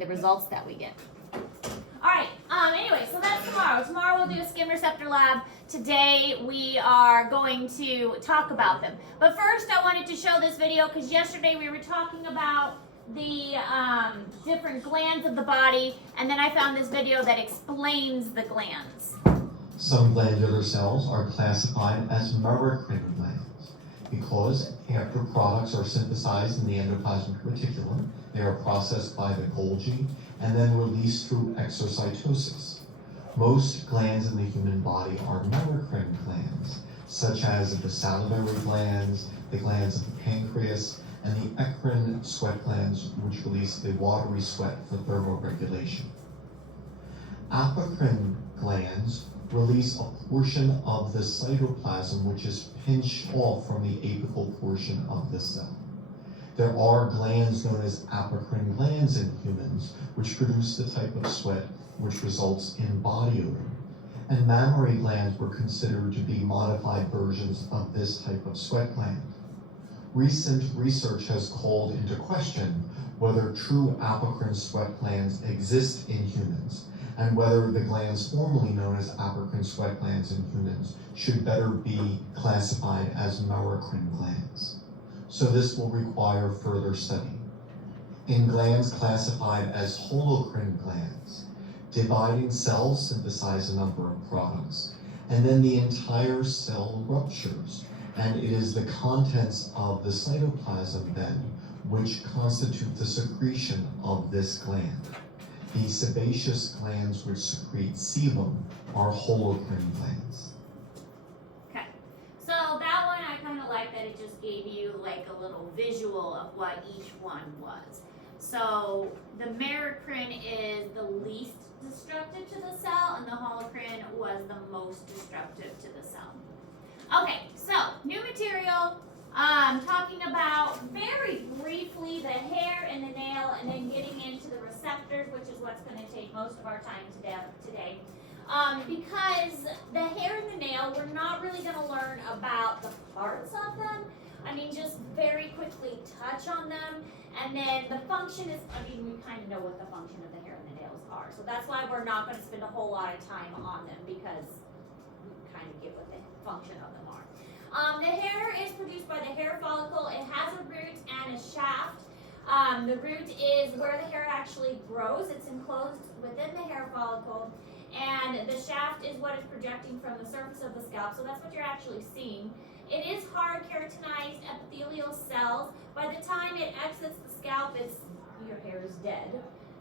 the results that we get. All right, anyway, so that's tomorrow. Tomorrow we'll do a skin receptor lab. Today we are going to talk about them. But first I wanted to show this video because yesterday we were talking about the different glands of the body, and then I found this video that explains the glands. Some glandular cells are classified as merocrine glands because after products are synthesized in the endoplasmic reticulum, they are processed by the Golgi and then released through exocytosis. Most glands in the human body are merocrine glands, such as the salivary glands, the glands of the pancreas, and the eccrine sweat glands, which release the watery sweat for thermoregulation. Apocrine glands release a portion of the cytoplasm which is pinched off from the apical portion of the cell. There are glands known as apocrine glands in humans which produce the type of sweat which results in body odor. And mammary glands were considered to be modified versions of this type of sweat gland. Recent research has called into question whether true apocrine sweat glands exist in humans, and whether the glands formerly known as apocrine sweat glands in humans should better be classified as merocrine glands. So this will require further study. In glands classified as holocrine glands, dividing cells synthesize a number of products, and then the entire cell ruptures, and it is the contents of the cytoplasm then which constitute the secretion of this gland. The sebaceous glands which secrete sebum are holocrine glands. Okay, so that one I kind of like that it just gave you like a little visual of what each one was. So the merocrine is the least destructive to the cell, and the holocrine was the most destructive to the cell. Okay, so new material, talking about very briefly the hair and the nail, and then getting into the receptors, which is what's going to take most of our time today. Because the hair and the nail, we're not really going to learn about the parts of them. I mean, just very quickly touch on them, and then the function is, I mean, we kind of know what the function of the hair and the nails are. So that's why we're not going to spend a whole lot of time on them, because we kind of get what the function of them are. The hair is produced by the hair follicle. It has a root and a shaft. The root is where the hair actually grows. It's enclosed within the hair follicle. And the shaft is what is projecting from the surface of the scalp. So that's what you're actually seeing. It is hard keratinized epithelial cells. By the time it exits the scalp, your hair is dead.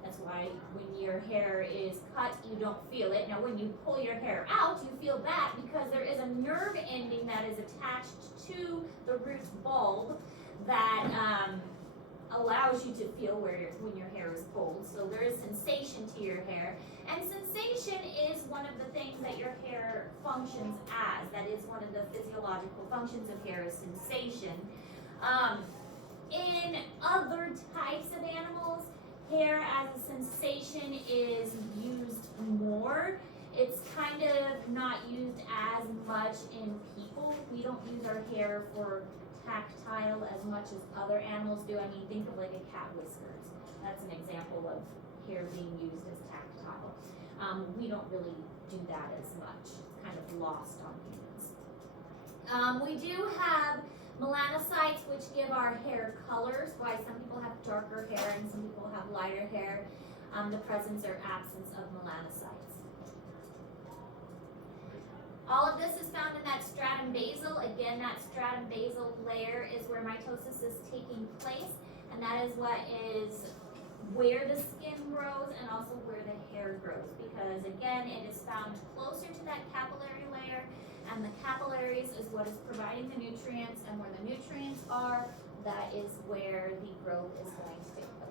That's why when your hair is cut, you don't feel it. Now, when you pull your hair out, you feel that because there is a nerve ending that is attached to the root bulb that allows you to feel when your hair is pulled. So there is sensation to your hair. And sensation is one of the things that your hair functions as. That is one of the physiological functions of hair, is sensation. In other types of animals, hair as a sensation is used more. It's kind of not used as much in people. We don't use our hair for tactile as much as other animals do. I mean, think of like a cat whiskers. That's an example of hair being used as tactile. We don't really do that as much. It's kind of lost on humans. We do have melanocytes, which give our hair colors, why some people have darker hair and some people have lighter hair, the presence or absence of melanocytes. All of this is found in that stratum basal. Again, that stratum basal layer is where mitosis is taking place, and that is what is where the skin grows and also where the hair grows, because again, it is found closer to that capillary layer, and the capillaries is what is providing the nutrients, and where the nutrients are, that is where the growth is going to take place.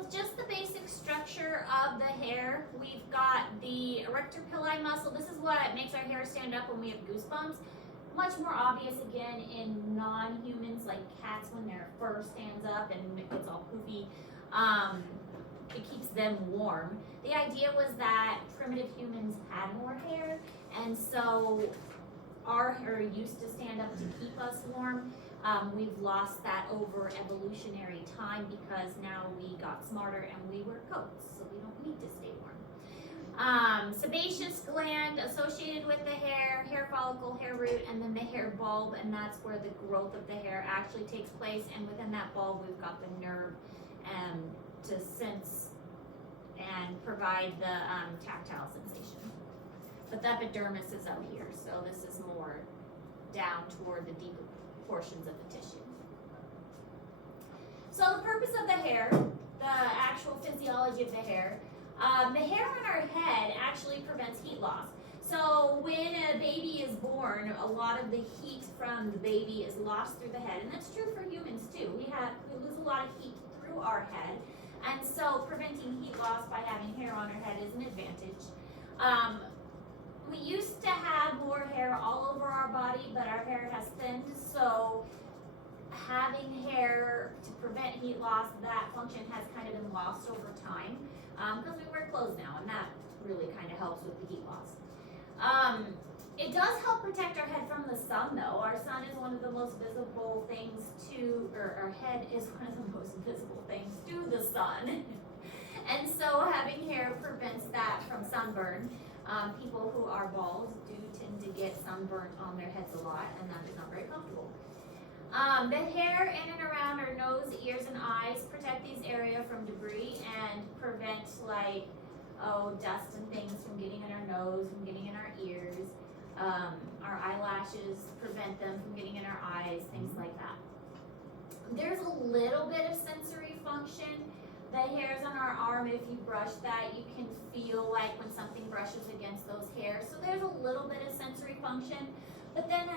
So just the basic structure of the hair, we've got the erector pili muscle. This is what makes our hair stand up when we have goosebumps. Much more obvious again in non-humans, like cats when their fur stands up and it gets all poofy. It keeps them warm. The idea was that primitive humans had more hair, and so our hair used to stand up to keep us warm. We've lost that over evolutionary time because now we got smarter and we wear coats, so we don't need to stay warm. Sebaceous gland associated with the hair, hair follicle, hair root, and then the hair bulb, and that's where the growth of the hair actually takes place. And within that bulb, we've got the nerve to sense and provide the tactile sensation. But the epidermis is out here, so this is more down toward the deeper portions of the tissue. So the purpose of the hair, the actual physiology of the hair on our head actually prevents heat loss. So when a baby is born, a lot of the heat from the baby is lost through the head, and that's true for humans too. We lose a lot of heat through our head, and so preventing heat loss by having hair on our head is an advantage. We used to have more hair all over our body, but our hair has thinned, so having hair to prevent heat loss, that function has kind of been lost over time because we wear clothes now, and that really kind of helps with the heat loss. It does help protect our head from the sun, though. Our sun is one of the most visible things our head is one of the most visible things to the sun. And so having hair prevents that from sunburn. People who are bald do tend to get sunburnt on their heads a lot, and that is not very comfortable. The hair in and around our nose, ears, and eyes protect these areas from debris and prevent dust and things from getting in our nose, from getting in our ears. Our eyelashes prevent them from getting in our eyes, things like that. There's a little bit of sensory function. The hairs on our arm, if you brush that, you can feel like when something brushes against those hairs. So there's a little bit of sensory function. But then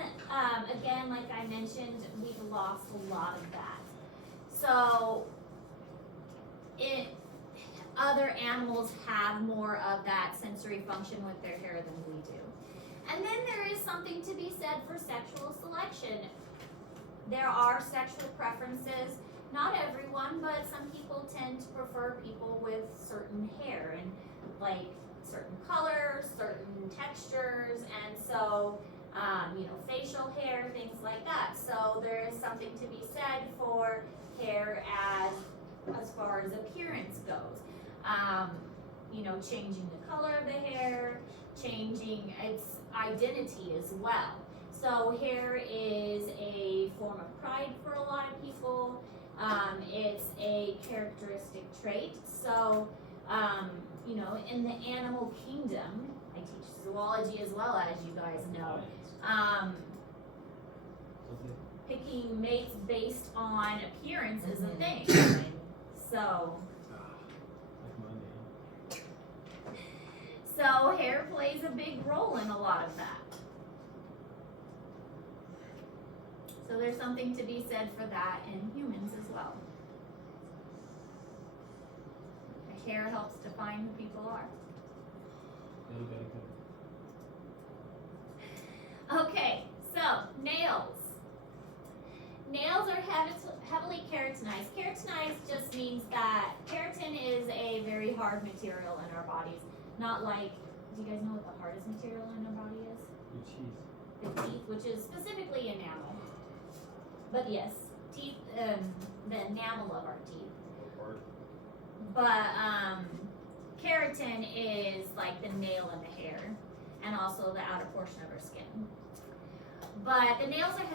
again, like I mentioned, we've lost a lot of that. So other animals have more of that sensory function with their hair than we do. And then there is something to be said for sexual selection. There are sexual preferences. Not everyone, but some people tend to prefer people with certain hair and like certain colors, certain textures, and so facial hair, things like that. So there is something to be said for hair as far as appearance goes. Changing the color of the hair, changing its identity as well. So hair is a form of pride for a lot of people. It's a characteristic trait. So, in the animal kingdom, I teach zoology as well, as you guys know. Picking mates based on appearance is a thing. So hair plays a big role in a lot of that. So there's something to be said for that in humans as well. The hair helps define who people are. Okay, so nails. Nails are heavily keratinized. Keratinized just means that keratin is a very hard material in our bodies. Not like, do you guys know what the hardest material in our body is? The teeth, which is specifically enamel. But yes, teeth, the enamel of our teeth. But keratin is like the nail in the hair, and also the outer portion of our skin. But the nails are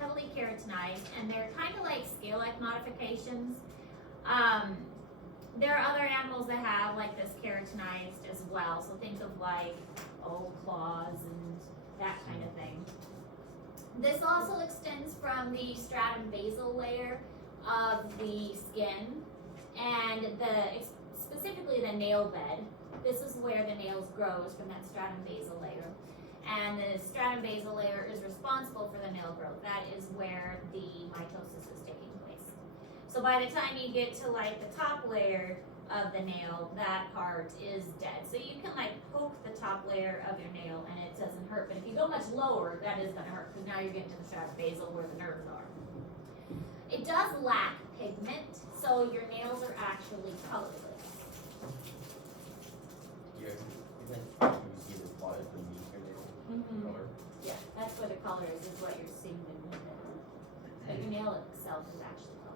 heavily keratinized, and they're kind of like scale-like modifications. There are other animals that have like this keratinized as well. So think of like claws and that kind of thing. This also extends from the stratum basal layer of the skin, and specifically the nail bed. This is where the nails grow, is from that stratum basal layer. And the stratum basal layer is responsible for the nail growth. That is where the mitosis is taking place. So by the time you get to like the top layer of the nail, that part is dead. So you can like poke the top layer of your nail and it doesn't hurt. But if you go much lower, that is gonna hurt because now you're getting to the strata basal where the nerves are. It does lack pigment, so your nails are actually colorless. Yeah, you see the plot beneath your nail color. Yeah, that's where the color is what you're seeing beneath it. But your nail itself is actually colorless.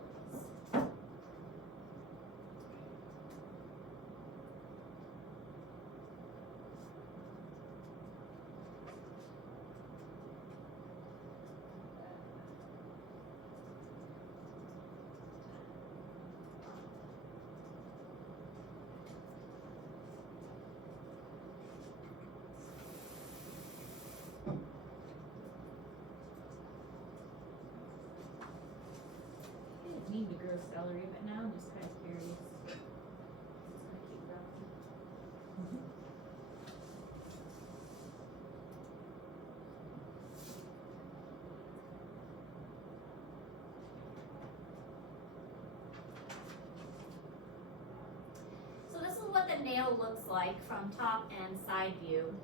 I didn't mean to grow celery, but now I'm just kind of curious. Just gonna keep growing. So this is what the nail looks like from top and side view.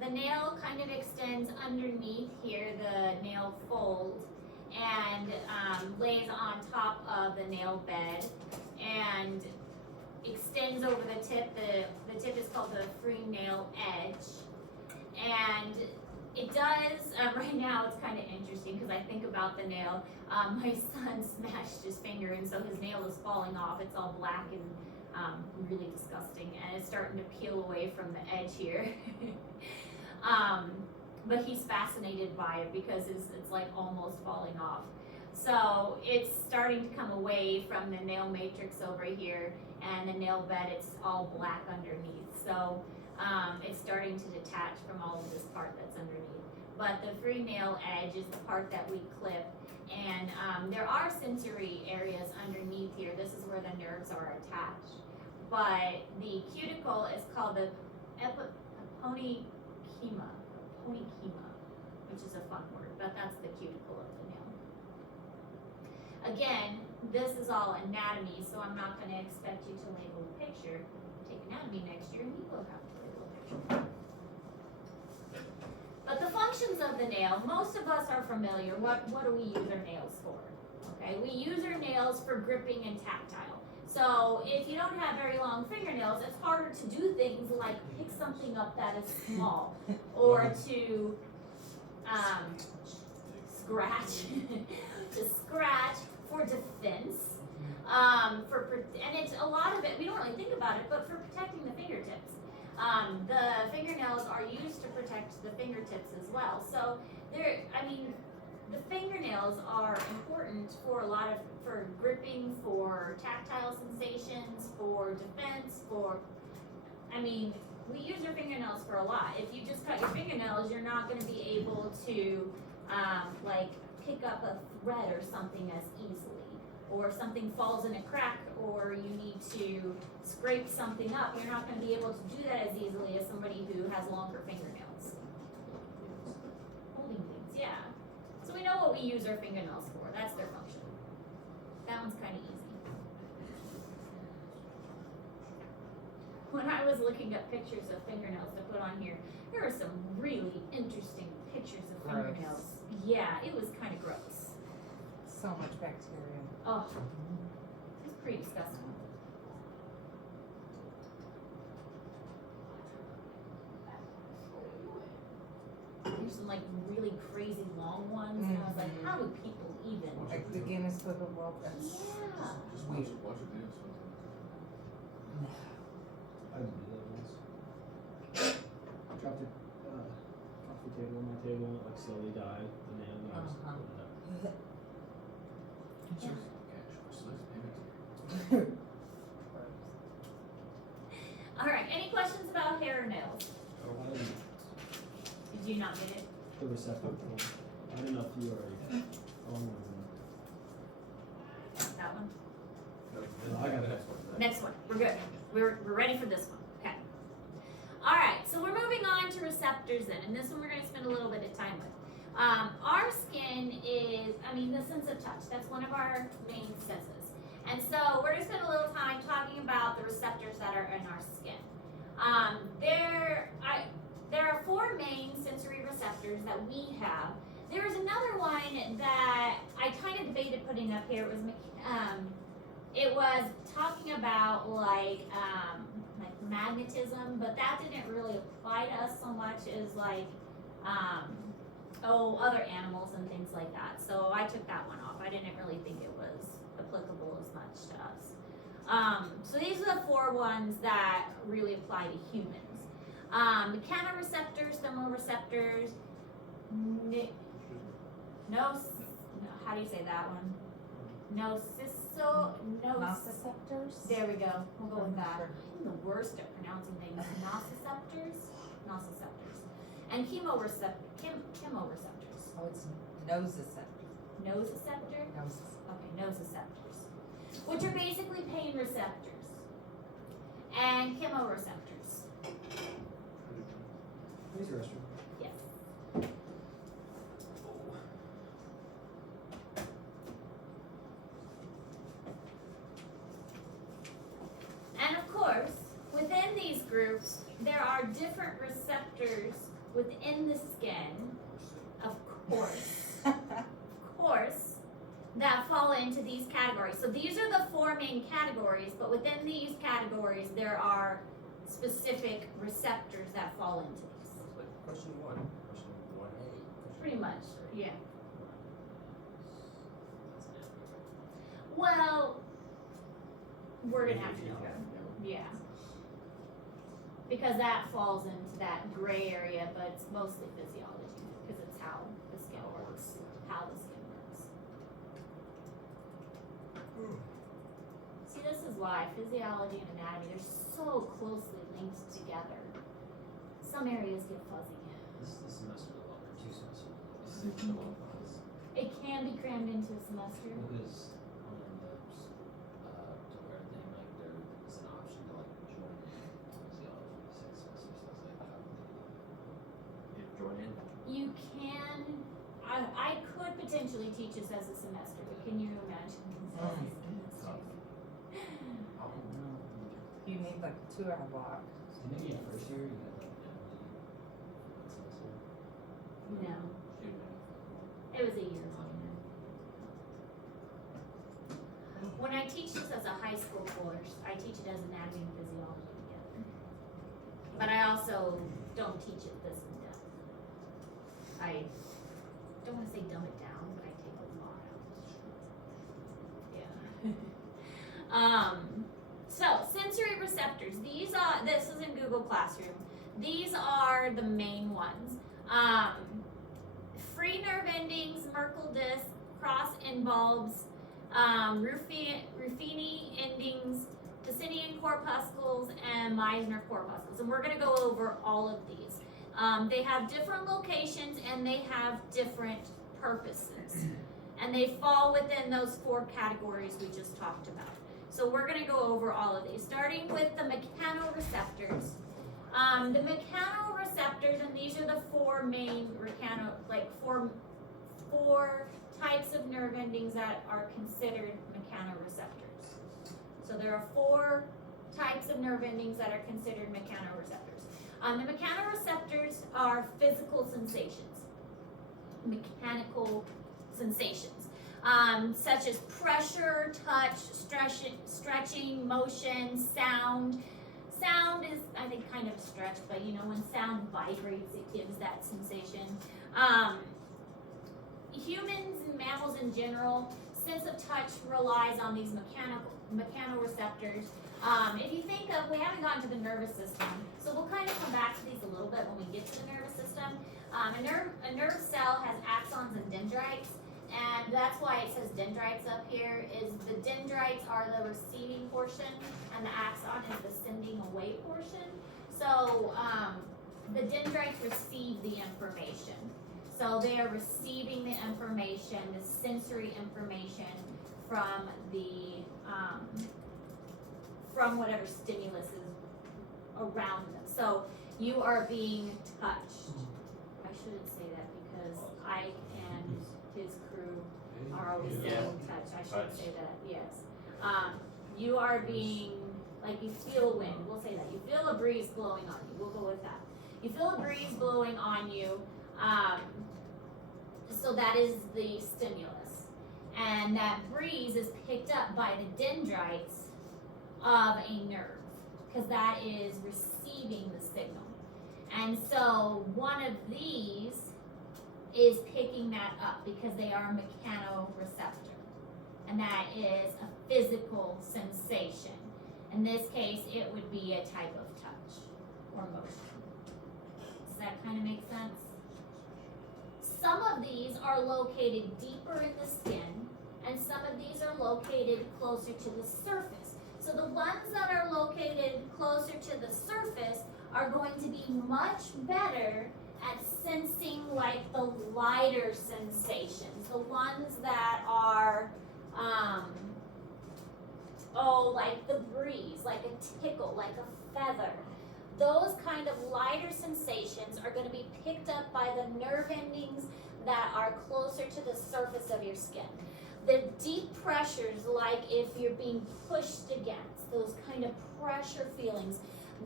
The nail kind of extends underneath here, the nail fold, and lays on top of the nail bed and extends over the tip. The tip is called the free nail edge. And it does, right now it's kind of interesting because I think about the nail. My son smashed his finger and so his nail is falling off. It's all black and really disgusting and it's starting to peel away from the edge here. But he's fascinated by it because it's like almost falling off. So it's starting to come away from the nail matrix over here and the nail bed, it's all black underneath. So it's starting to detach from all of this part that's underneath. But the free nail edge is the part that we clip, and there are sensory areas underneath here. This is where the nerves are attached. But the cuticle is called the ponychema, which is a fun word, but that's the cuticle of the nail. Again, this is all anatomy, so I'm not going to expect you to label a picture. Take anatomy next year and you will have to label a picture. But the functions of the nail, most of us are familiar. What do we use our nails for? Okay, we use our nails for gripping and tactile. So if you don't have very long fingernails, it's harder to do things like pick something up that is small or to scratch, for defense. And it's a lot of it, we don't really think about it, but for protecting the fingertips. The fingernails are used to protect the fingertips as well. So the fingernails are important for for gripping, for tactile sensations, for defense, we use our fingernails for a lot. If you just cut your fingernails, you're not going to be able to pick up a thread or something as easily. Or if something falls in a crack or you need to scrape something up, you're not going to be able to do that as easily as somebody who has longer fingernails. Holding things, yeah. So we know what we use our fingernails for. That's their function. That one's kind of easy. When I was looking up pictures of fingernails to put on here, there are some really interesting pictures of fingernails. Yeah, it was kind of gross. So much bacteria. Oh, it's pretty disgusting. There's some really crazy long ones, and I was like, how do people even? Like the Guinness Book of World Records. Yeah. Just watch it dance. I didn't do that once. I dropped it off the table on my table and it slowly died. The nail and I was pulling it up. All right, any questions about hair or nails? I didn't, Did you not get it? the receptor. I didn't know if you already. That one? No, I got the next one. Next one. We're good. We're ready for this one. Okay. All right. So we're moving on to receptors then, and this one we're going to spend a little bit of time with. Our skin is, the sense of touch. That's one of our main senses, And so we're just spending a little time talking about the receptors that are in our skin. There are four main sensory receptors that we have. There is another one that I kind of debated putting up here. It was talking about like magnetism, but that didn't really apply to us so much as like other animals and things like that. So I took that one off. I didn't really think it was applicable as much to us. So these are the four ones that really apply to humans. Mechanoreceptors, thermoreceptors, how do you say that one? Nociceptors? There we go. We'll go with that. Sure. I'm the worst at pronouncing things. Nociceptors, and chemoreceptors. Oh, it's nociceptor. Nociceptor? Okay, nociceptors. Which are basically pain receptors. And chemoreceptors. Use the restroom. Yes. And of course, within these groups, there are different receptors within the skin, of course, that fall into these categories. So these are the four main categories, but within these categories, there are specific receptors that fall into these. Looks like question 1A. Pretty much, yeah. Well, we're gonna have to know. Yeah. Because that falls into that gray area, but it's mostly physiology, because it's how the skin works. How the skin works. See, this is why physiology and anatomy, they're so closely linked together. Some areas get fuzzy. This semester alone, or 2 semesters. This is a long class. It can be crammed into a semester. Because on the to where thing, like there is an option to like join physiology 6 semesters, stuff like that. You join in. You can, I could potentially teach this as a semester, but can you imagine this as a semester? You need like a 2-hour block. Maybe in first year you had like semester. No, it was a year long. When I teach this as a high school course, I teach it as anatomy and physiology together. But I also don't teach it this in depth. I don't want to say dumb it down, but I take a lot out. Yeah. So sensory receptors. This is in Google Classroom. These are the main ones. Free nerve endings, Merkel disc, cross end bulbs, Ruffini endings, Pacinian corpuscles, and Meissner corpuscles. And we're going to go over all of these. They have different locations and they have different purposes. And they fall within those 4 categories we just talked about. So we're going to go over all of these, starting with the mechanoreceptors. The mechanoreceptors, and these are the 4 main four types of nerve endings that are considered mechanoreceptors. So there are 4 types of nerve endings that are considered mechanoreceptors. The mechanoreceptors are physical sensations, mechanical sensations. Such as pressure, touch, stretching, motion, sound. Sound is, I think, kind of a stretch, but you know, when sound vibrates, it gives that sensation. Humans and mammals in general, sense of touch relies on these mechanoreceptors. If you think of, we haven't gotten to the nervous system, so we'll kind of come back to these a little bit when we get to the nervous system. A nerve cell has axons and dendrites. And that's why it says dendrites up here, is the dendrites are the receiving portion and the axon is the sending away portion. So the dendrites receive the information. So they are receiving the information, the sensory information from the from whatever stimulus is around them. So you are being touched. I shouldn't say that because Ike and his crew are always saying touch. I should say that, yes. You are being, like you feel wind, we'll say that. You feel a breeze blowing on you, we'll go with that. You feel a breeze blowing on you, so that is the stimulus. And that breeze is picked up by the dendrites of a nerve, because that is receiving the signal. And so one of these is picking that up because they are a mechanoreceptor. And that is a physical sensation. In this case, it would be a type of touch or motion. Does that kind of make sense? Some of these are located deeper in the skin, and some of these are located closer to the surface. So the ones that are located closer to the surface are going to be much better at sensing like the lighter sensations, the ones that are, like the breeze, like a tickle, like a feather. Those kind of lighter sensations are going to be picked up by the nerve endings that are closer to the surface of your skin. The deep pressures, like if you're being pushed against, those kind of pressure feelings,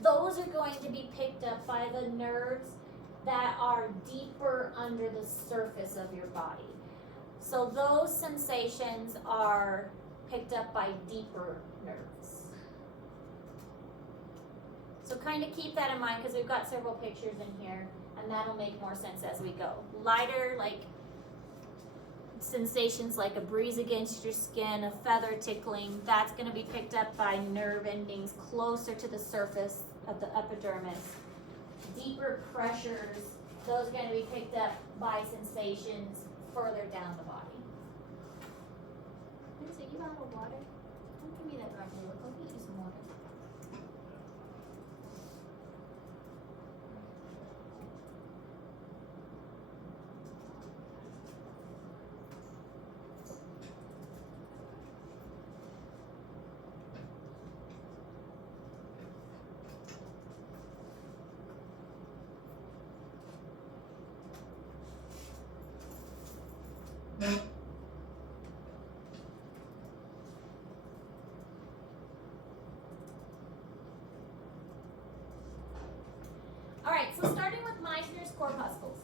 those are going to be picked up by the nerves that are deeper under the surface of your body. So those sensations are picked up by deeper nerves. So kind of keep that in mind because we've got several pictures in here and that'll make more sense as we go. Lighter, like sensations like a breeze against your skin, a feather tickling, that's going to be picked up by nerve endings closer to the surface of the epidermis. Deeper pressures, those are going to be picked up by sensations further down the body. Lindsay, you out of water? Don't give me that dry look. I'll get you some water. Alright, so starting with Meissner's corpuscles.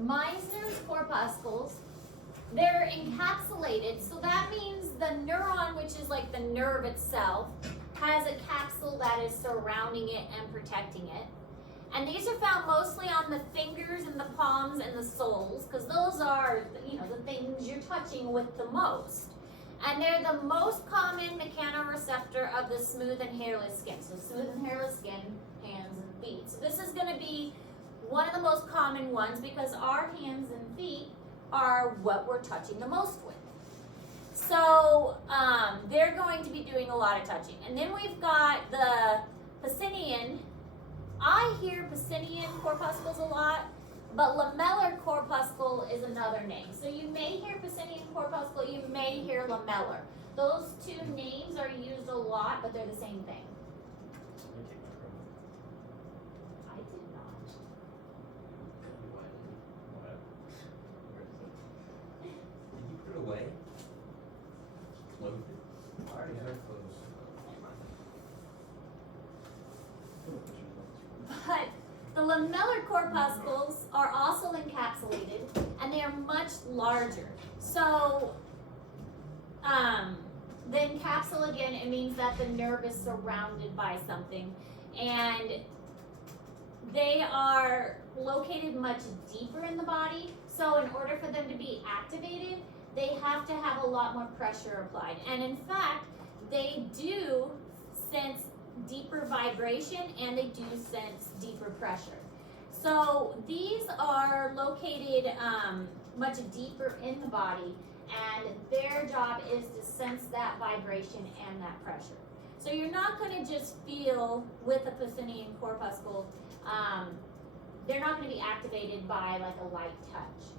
Meissner's corpuscles, they're encapsulated, so that means the neuron, which is like the nerve itself, has a capsule that is surrounding it and protecting it. And these are found mostly on the fingers and the palms and the soles, because those are, the things you're touching with the most. And they're the most common mechanoreceptor of the smooth and hairless skin. So smooth and hairless skin, hands and feet. So this is going to be one of the most common ones because our hands and feet are what we're touching the most with. So they're going to be doing a lot of touching. And then we've got the Pacinian. I hear Pacinian corpuscles a lot, but lamellar corpuscle is another name. So you may hear Pacinian corpuscle, you may hear lamellar. Those two names are used a lot, but they're the same thing. I did not. Did you put it away? Close it. I already had it closed. But the lamellar corpuscles are also encapsulated, and they are much larger. So the encapsule, again, it means that the nerve is surrounded by something, and they are located much deeper in the body. So in order for them to be activated, they have to have a lot more pressure applied. And in fact, they do sense deeper vibration and they do sense deeper pressure. So these are located much deeper in the body, and their job is to sense that vibration and that pressure. So you're not going to just feel with a Pacinian corpuscle, they're not going to be activated by like a light touch.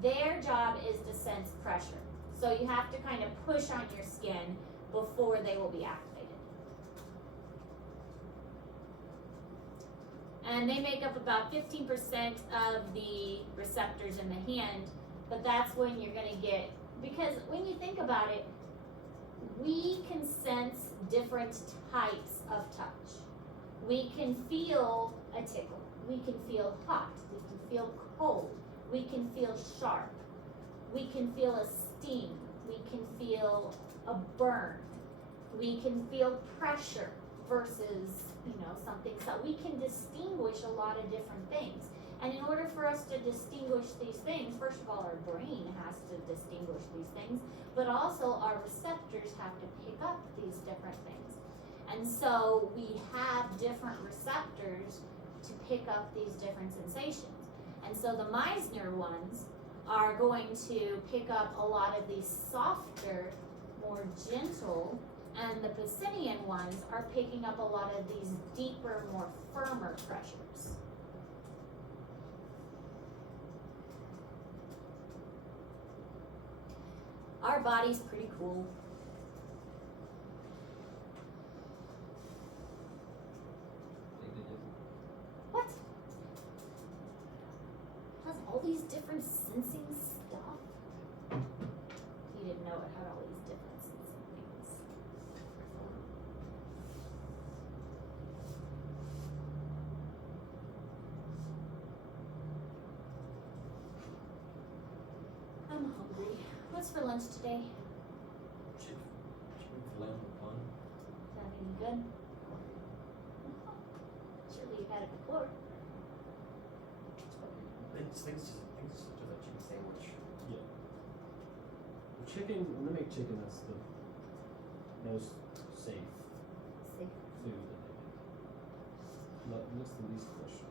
Their job is to sense pressure. So you have to kind of push on your skin before they will be activated. And they make up about 15% of the receptors in the hand, but that's when you're going to get, because when you think about it, we can sense different types of touch. We can feel a tickle. We can feel hot. We can feel cold. We can feel sharp. We can feel a sting. We can feel a burn. We can feel pressure versus, something. So we can distinguish a lot of different things. And in order for us to distinguish these things, first of all, our brain has to distinguish these things, but also our receptors have to pick up these different things. And so we have different receptors to pick up these different sensations. And so the Meissner ones are going to pick up a lot of these softer, more gentle, and the Pacinian ones are picking up a lot of these deeper, more firmer pressures. Our body's pretty cool. What? Has all these different sensing stuff? You didn't know it had all these different sensing things. I'm hungry. What's for lunch today? Chicken filet with bun. Sound any good? Surely you've had it before. I think it's just a chicken sandwich. Yeah. The chicken, when they make chicken, that's the most safe Safe. food that they make. That's the least question.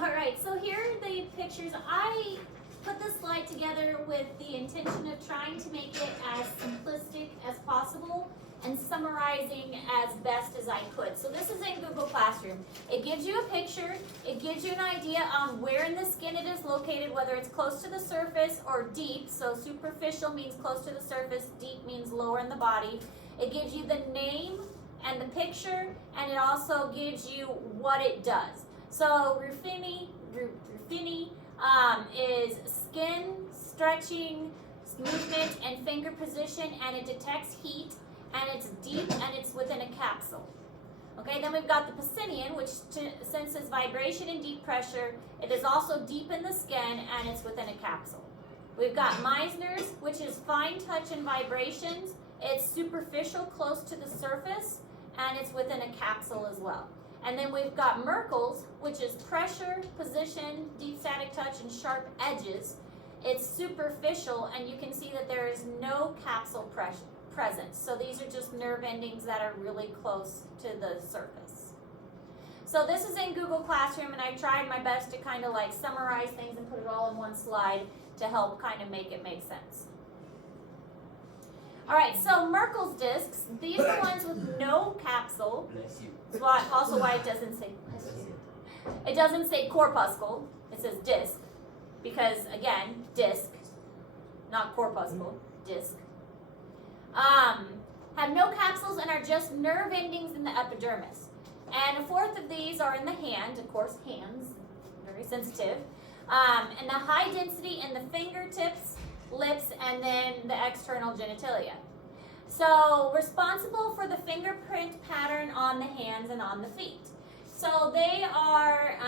Alright, so here are the pictures. I put this slide together with the intention of trying to make it as simplistic as possible and summarizing as best as I could. So this is in Google Classroom. It gives you a picture, it gives you an idea on where in the skin it is located, whether it's close to the surface or deep. So superficial means close to the surface, deep means lower in the body. It gives you the name and the picture, and it also gives you what it does. So Ruffini is skin, stretching, movement, and finger position, and it detects heat, and it's deep, and it's within a capsule. Okay, then we've got the Pacinian, which senses vibration and deep pressure. It is also deep in the skin, and it's within a capsule. We've got Meissner's, which is fine touch and vibrations. It's superficial, close to the surface, and it's within a capsule as well. And then we've got Merkel's, which is pressure, position, deep static touch, and sharp edges. It's superficial, and you can see that there is no capsule present. So these are just nerve endings that are really close to the surface. So this is in Google Classroom, and I tried my best to kind of like summarize things and put it all in one slide to help kind of make it make sense. All right, so Merkel's discs, these are the ones with no capsule. Bless you. That's why, also why it doesn't say, it doesn't say corpuscle, it says disc. Because again, disc, not corpuscle, disc. Have no capsules and are just nerve endings in the epidermis. And a fourth of these are in the hand, of course, hands, very sensitive. And the high density in the fingertips, lips, and then the external genitalia. So responsible for the fingerprint pattern on the hands and on the feet. So they are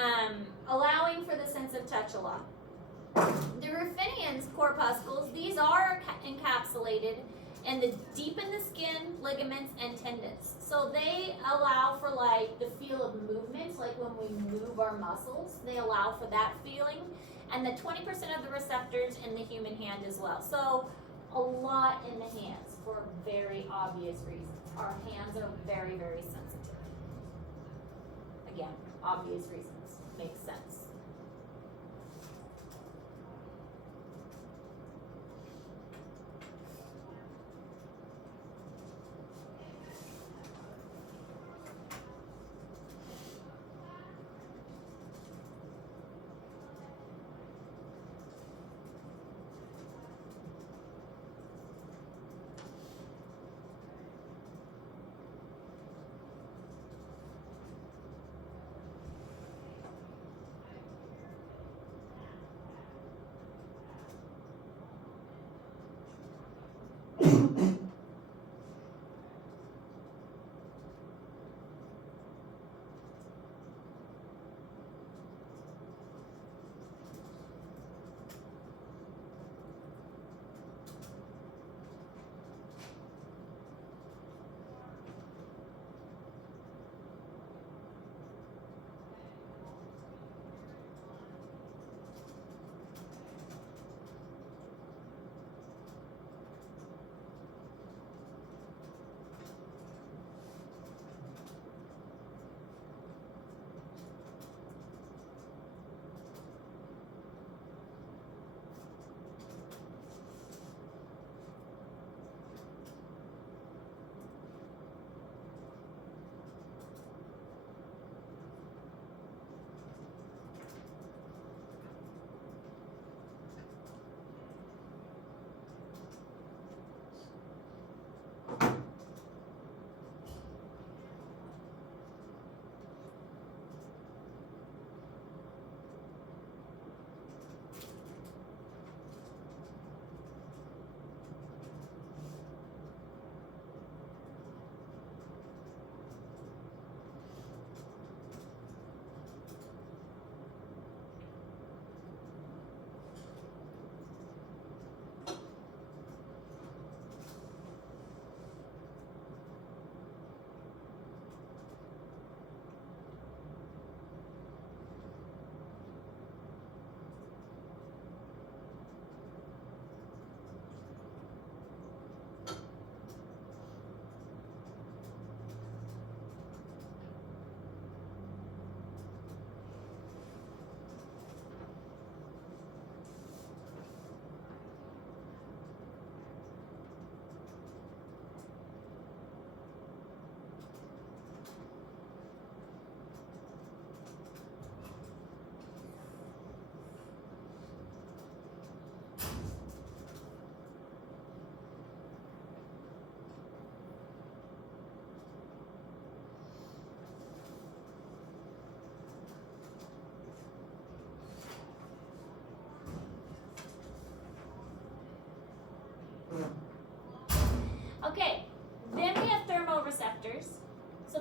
allowing for the sense of touch a lot. The Ruffinian's corpuscles, these are encapsulated in the deep in the skin, ligaments, and tendons. So they allow for like the feel of movement, like when we move our muscles, they allow for that feeling. And the 20% of the receptors in the human hand as well. So a lot in the hands for very obvious reasons. Our hands are very, very sensitive. Again, obvious reasons, makes sense.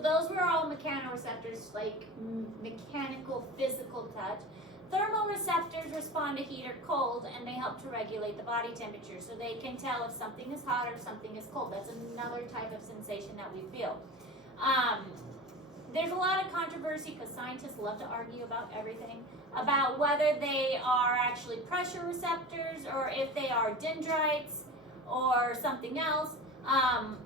those were all mechanoreceptors, like mechanical, physical touch. Thermoreceptors respond to heat or cold, and they help to regulate the body temperature, so they can tell if something is hot or something is cold. That's another type of sensation that we feel. There's a lot of controversy because scientists love to argue about everything, about whether they are actually pressure receptors or if they are dendrites or something else.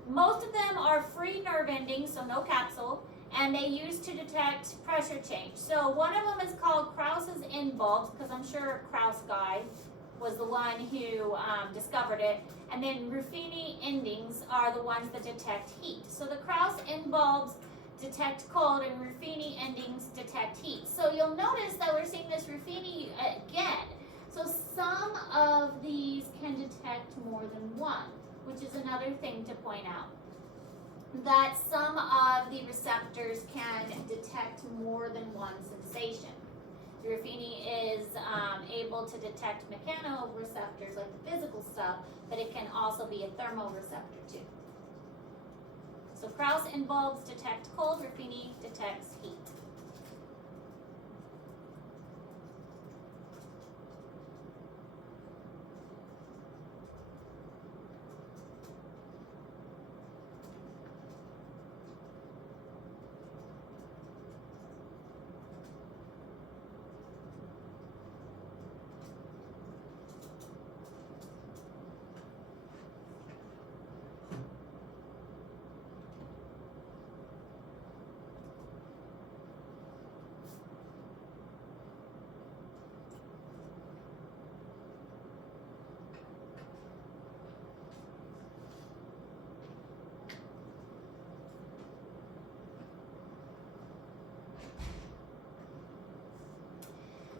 Most of them are free nerve endings, so no capsule, and they use to detect pressure change. So one of them is called Krauss's end bulbs, because I'm sure Krauss guy was the one who discovered it. And then Ruffini endings are the ones that detect heat. So the Krauss end bulbs detect cold and Ruffini endings detect heat. So you'll notice that we're seeing this Ruffini again. So some of these can detect more than one, which is another thing to point out. That some of the receptors can detect more than one sensation. The Ruffini is able to detect mechanoreceptors, like the physical stuff, but it can also be a thermoreceptor too. So Krauss end bulbs detect cold, Ruffini detects heat.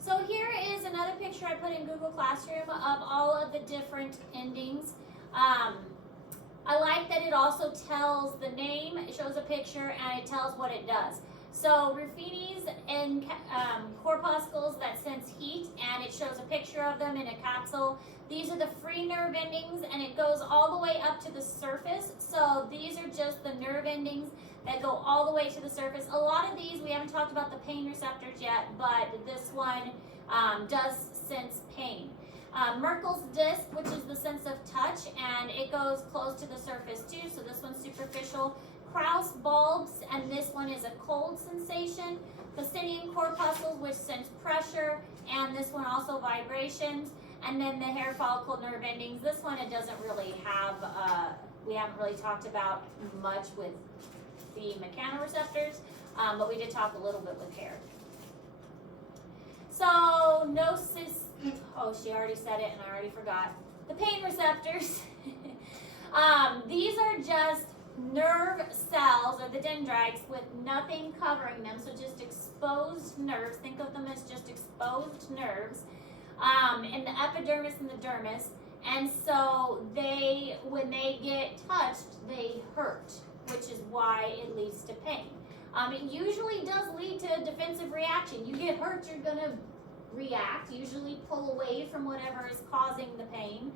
So here is another picture I put in Google Classroom of all of the different endings. I like that it also tells the name, it shows a picture, and it tells what it does. So Ruffini's and corpuscles that sense heat, and it shows a picture of them in a capsule. These are the free nerve endings, and it goes all the way up to the surface. So these are just the nerve endings that go all the way to the surface. A lot of these, we haven't talked about the pain receptors yet, but this one does sense pain. Merkel's disc, which is the sense of touch, and it goes close to the surface too, so this one's superficial. Krauss bulbs, and this one is a cold sensation. Pacinian corpuscles, which sense pressure, and this one also vibrations. And then the hair follicle nerve endings. This one it doesn't really have, we haven't really talked about much with the mechanoreceptors, but we did talk a little bit with hair. So gnosis, oh, she already said it and I already forgot. The pain receptors. These are just nerve cells, or the dendrites, with nothing covering them, so just exposed nerves. Think of them as just exposed nerves in the epidermis and the dermis. And so they, when they get touched, they hurt, which is why it leads to pain. It usually does lead to a defensive reaction. You get hurt, you're going to react, usually pull away from whatever is causing the pain.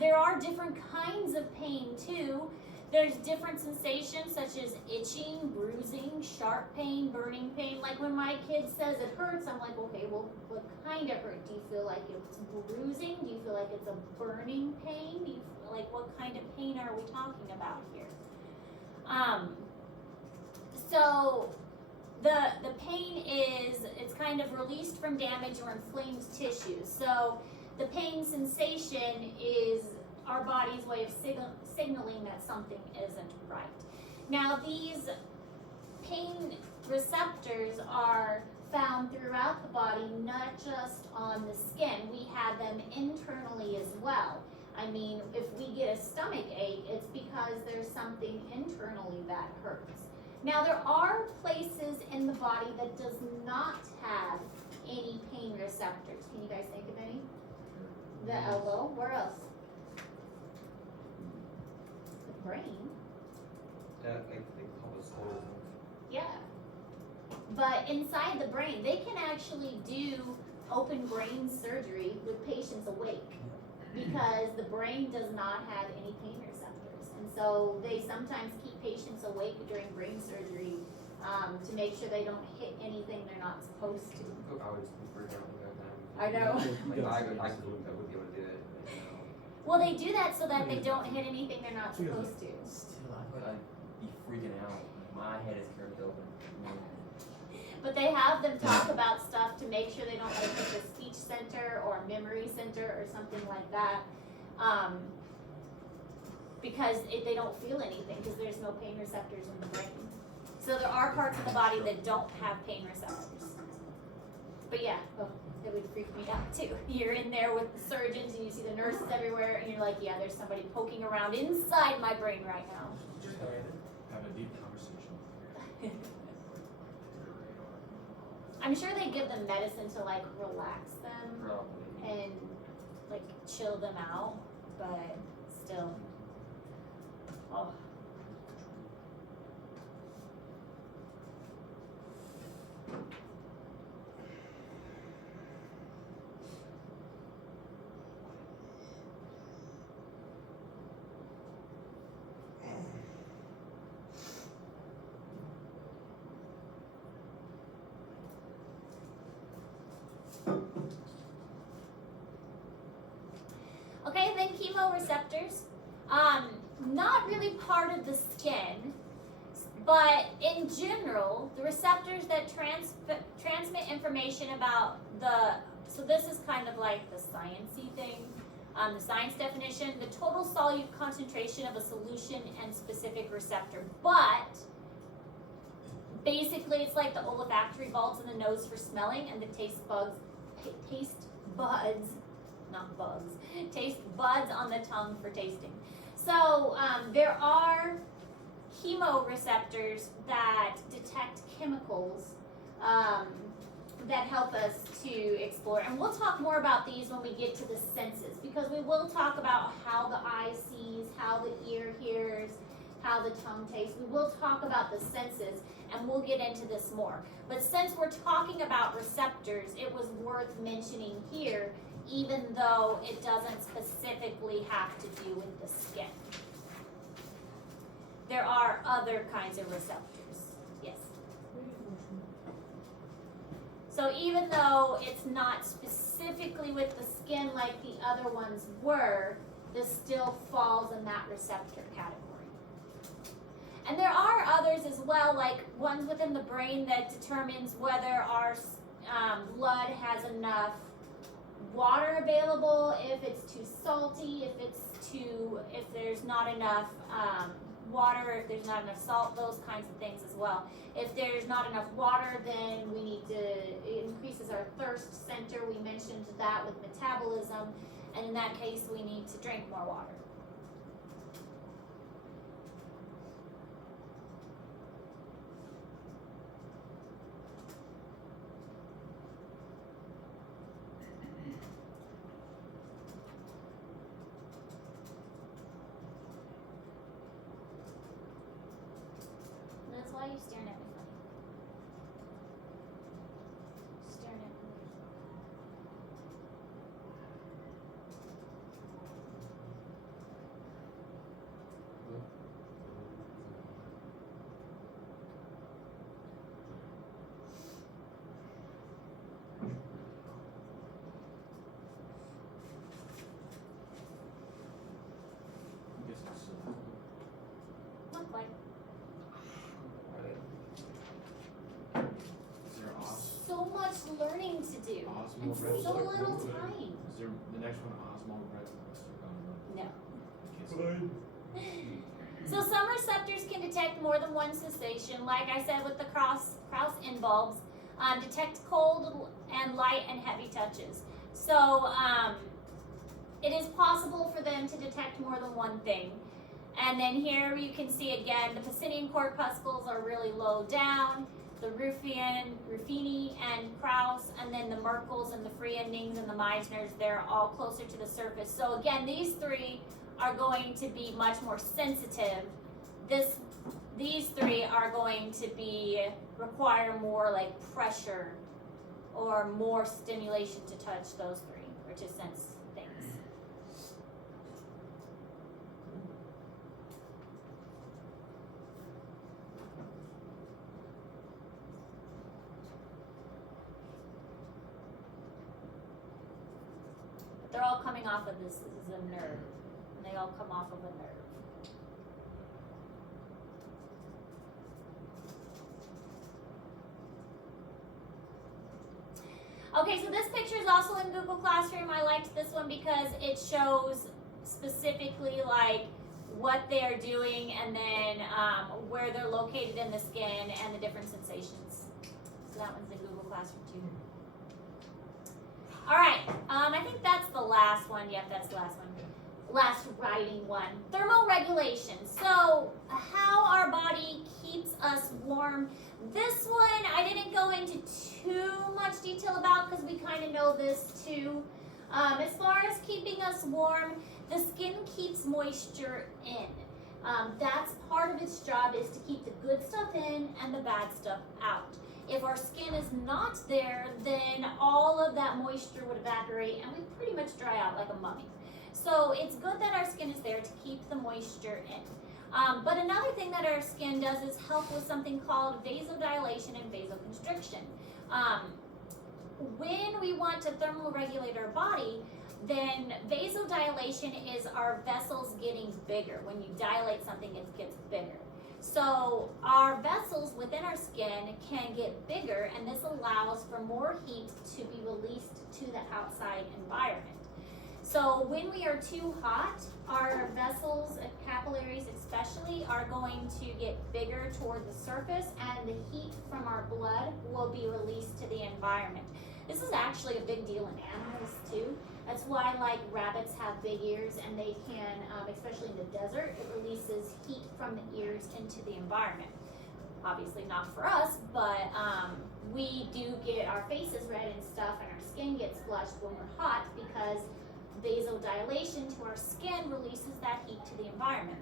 There are different kinds of pain too. There's different sensations such as itching, bruising, sharp pain, burning pain. Like when my kid says it hurts, I'm like, okay, well, what kind of hurt? Do you feel like it's bruising? Do you feel like it's a burning pain? Do you feel like, what kind of pain are we talking about here? So the pain is, it's kind of released from damage or inflamed tissues. So the pain sensation is our body's way of signaling that something isn't right. Now these pain receptors are found throughout the body, not just on the skin. We have them internally as well. I mean, if we get a stomach ache, it's because there's something internally that hurts. Now there are places in the body that does not have any pain receptors. Can you guys think of any? The elbow. Where else? The brain. Like they call it soul. Yeah. But inside the brain, they can actually do open brain surgery with patients awake because the brain does not have any pain receptors. And so they sometimes keep patients awake during brain surgery, to make sure they don't hit anything they're not supposed to. I would just be freaking out the time. I know. Like, I would be able to do it, but, you know. Well, they do that so that they don't hit anything they're not supposed to. Still, I feel like I'd be freaking out. My head is curved open. But they have them talk about stuff to make sure they don't like hit the speech center or memory center or something like that. Because they don't feel anything because there's no pain receptors in the brain. So there are parts of the body that don't have pain receptors. But yeah, that would freak me out too. You're in there with the surgeons and you see the nurses everywhere and you're like, yeah, there's somebody poking around inside my brain right now. Have a deep conversation. I'm sure they give them medicine to like relax them Probably. and like chill them out, but still. Oh. Okay, then chemoreceptors. Not really part of the skin, but in general, the receptors that transmit information about so this is kind of like the sciencey thing, the science definition, the total solute concentration of a solution and specific receptor. But basically, it's like the olfactory bulbs in the nose for smelling and the taste buds, not bugs, taste buds on the tongue for tasting. So there are chemoreceptors that detect chemicals that help us to explore. And we'll talk more about these when we get to the senses, because we will talk about how the eye sees, how the ear hears, how the tongue tastes. We will talk about the senses, and we'll get into this more. But since we're talking about receptors, it was worth mentioning here, even though it doesn't specifically have to do with the skin. There are other kinds of receptors. Yes. So even though it's not specifically with the skin like the other ones were, this still falls in that receptor category. And there are others as well, like ones within the brain that determines whether our blood has enough water available, if it's too salty, if there's not enough water, if there's not enough salt, those kinds of things as well. If there's not enough water, then we need to, it increases our thirst center. We mentioned that with metabolism, and in that case, we need to drink more water. That's why you're staring at me funny. Staring at me. I guess it's Look like is there so much learning to do and osmoreceptors? so little time. Is there the next one osmoreceptors? No. So some receptors can detect more than one sensation. Like I said with the Krauss in bulbs, detect cold and light and heavy touches. So it is possible for them to detect more than one thing. And then here you can see again the Pacinian corpuscles are really low down, the Ruffini and Krauss, and then the Merkels and the free endings and the Meissners, they're all closer to the surface. So again, these three are going to be much more sensitive. These three are going to require more like pressure or more stimulation to touch those three, or to sense things. They're all coming off of this is a nerve. And they all come off of a nerve. Okay, so this picture is also in Google Classroom. I liked this one because it shows specifically like what they're doing and then where they're located in the skin and the different sensations. So that one's in Google Classroom too. All right, I think that's the last one. Yep, that's the last one. Last writing one. Thermoregulation. So how our body keeps us warm. This one I didn't go into too much detail about because we kind of know this too. As far as keeping us warm, the skin keeps moisture in. That's part of its job, is to keep the good stuff in and the bad stuff out. If our skin is not there, then all of that moisture would evaporate and we pretty much dry out like a mummy. So it's good that our skin is there to keep the moisture in. But another thing that our skin does is help with something called vasodilation and vasoconstriction. When we want to thermoregulate our body, then vasodilation is our vessels getting bigger. When you dilate something, it gets bigger. So our vessels within our skin can get bigger, and this allows for more heat to be released to the outside environment. So when we are too hot, our vessels, capillaries especially, are going to get bigger toward the surface, and the heat from our blood will be released to the environment. This is actually a big deal in animals too. That's why like rabbits have big ears, and they can, especially in the desert, it releases heat from the ears into the environment. Obviously not for us, but we do get our faces red and stuff, and our skin gets flushed when we're hot because vasodilation to our skin releases that heat to the environment.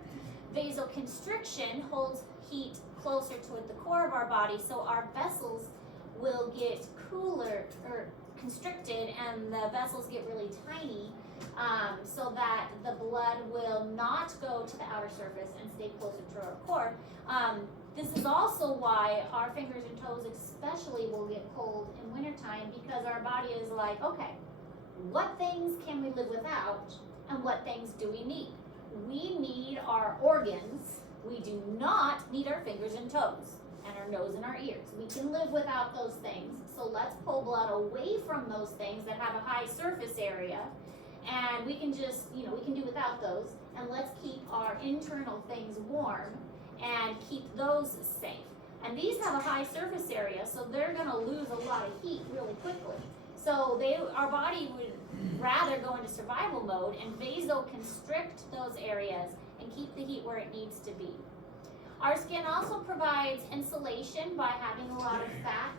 Vasoconstriction holds heat closer to the core of our body, so our vessels will get cooler or constricted, and the vessels get really tiny, so that the blood will not go to the outer surface and stay closer to our core. This is also why our fingers and toes especially will get cold in wintertime, because our body is like, okay, what things can we live without and what things do we need? We need our organs. We do not need our fingers and toes and our nose and our ears. We can live without those things. So let's pull blood away from those things that have a high surface area, and we can just, we can do without those, and let's keep our internal things warm and keep those safe. And these have a high surface area, so they're gonna lose a lot of heat really quickly. So our body would rather go into survival mode and vasoconstrict those areas and keep the heat where it needs to be. Our skin also provides insulation by having a lot of fat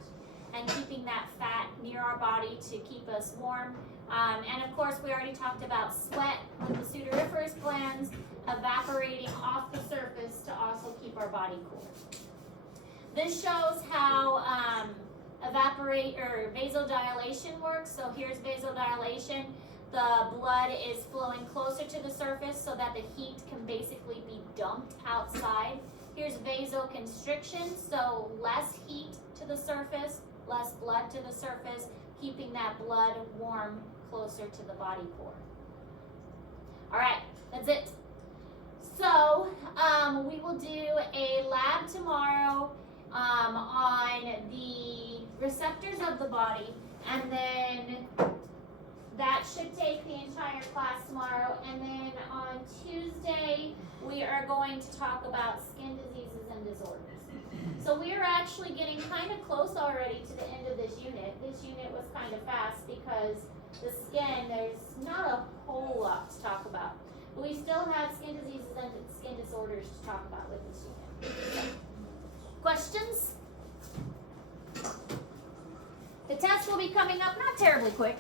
and keeping that fat near our body to keep us warm. And of course, we already talked about sweat with the sudoriferous glands evaporating off the surface to also keep our body cool. This shows how vasodilation works. So here's vasodilation. The blood is flowing closer to the surface so that the heat can basically be dumped outside. Here's vasoconstriction, so less heat to the surface, less blood to the surface, keeping that blood warm closer to the body core. All right, that's it. So we will do a lab tomorrow on the receptors of the body, and then that should take the entire class tomorrow. And then on Tuesday, we are going to talk about skin diseases and disorders. So we are actually getting kind of close already to the end of this unit. This unit was kind of fast because the skin, there's not a whole lot to talk about. But we still have skin diseases and skin disorders to talk about with this unit. Questions? The test will be coming up not terribly quick.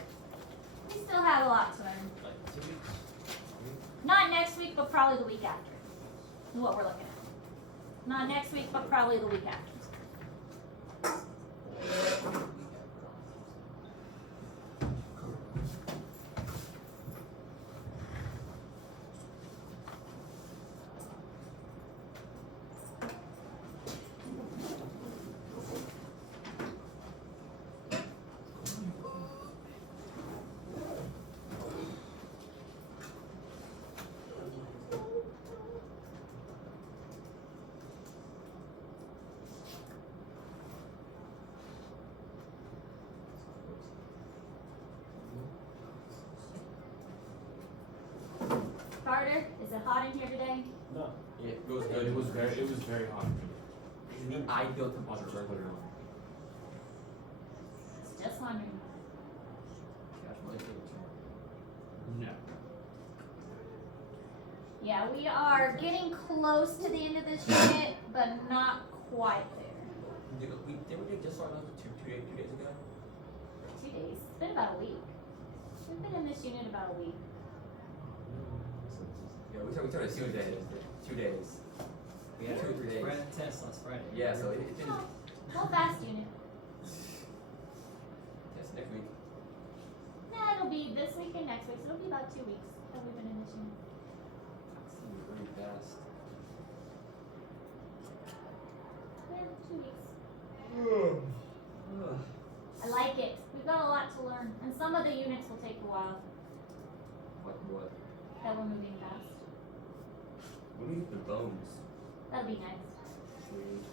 We still have a lot to learn. Like 2 weeks? Not next week, but probably the week after. Is what we're looking at. Not next week, but probably the week after. it hot in here today? No. It was good. It was very hot. It's the ideal temperature. Put it on. Just wondering. Gosh, my favorite No. Yeah, we are getting close to the end of this unit, but not quite there. Didn't we just start those two days ago? 2 days. It's been about a week. We've been in this unit about a week. Yeah, we started 2 days. 2 days. We had 2 or 3 days. Ran a test last Friday. Yeah, so it's been Oh, well, fast unit. test next week. Nah, it'll be this week and next week, so it'll be about 2 weeks that we've been in this unit. It's gonna be really fast. Yeah, 2 weeks. I like it. We've got a lot to learn, and some of the units will take a while. What? That we're moving fast. When we get the bones. That'll be nice. Sweet.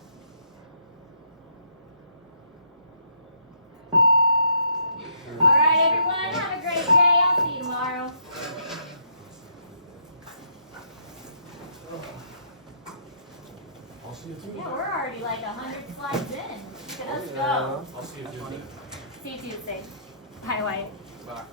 All right, everyone. Have a great day. I'll see you tomorrow. I'll see you too. Yeah, we're already like 100 slides in. Look at us go. I'll see you too. See you Tuesday. Bye, Wyatt. Bye.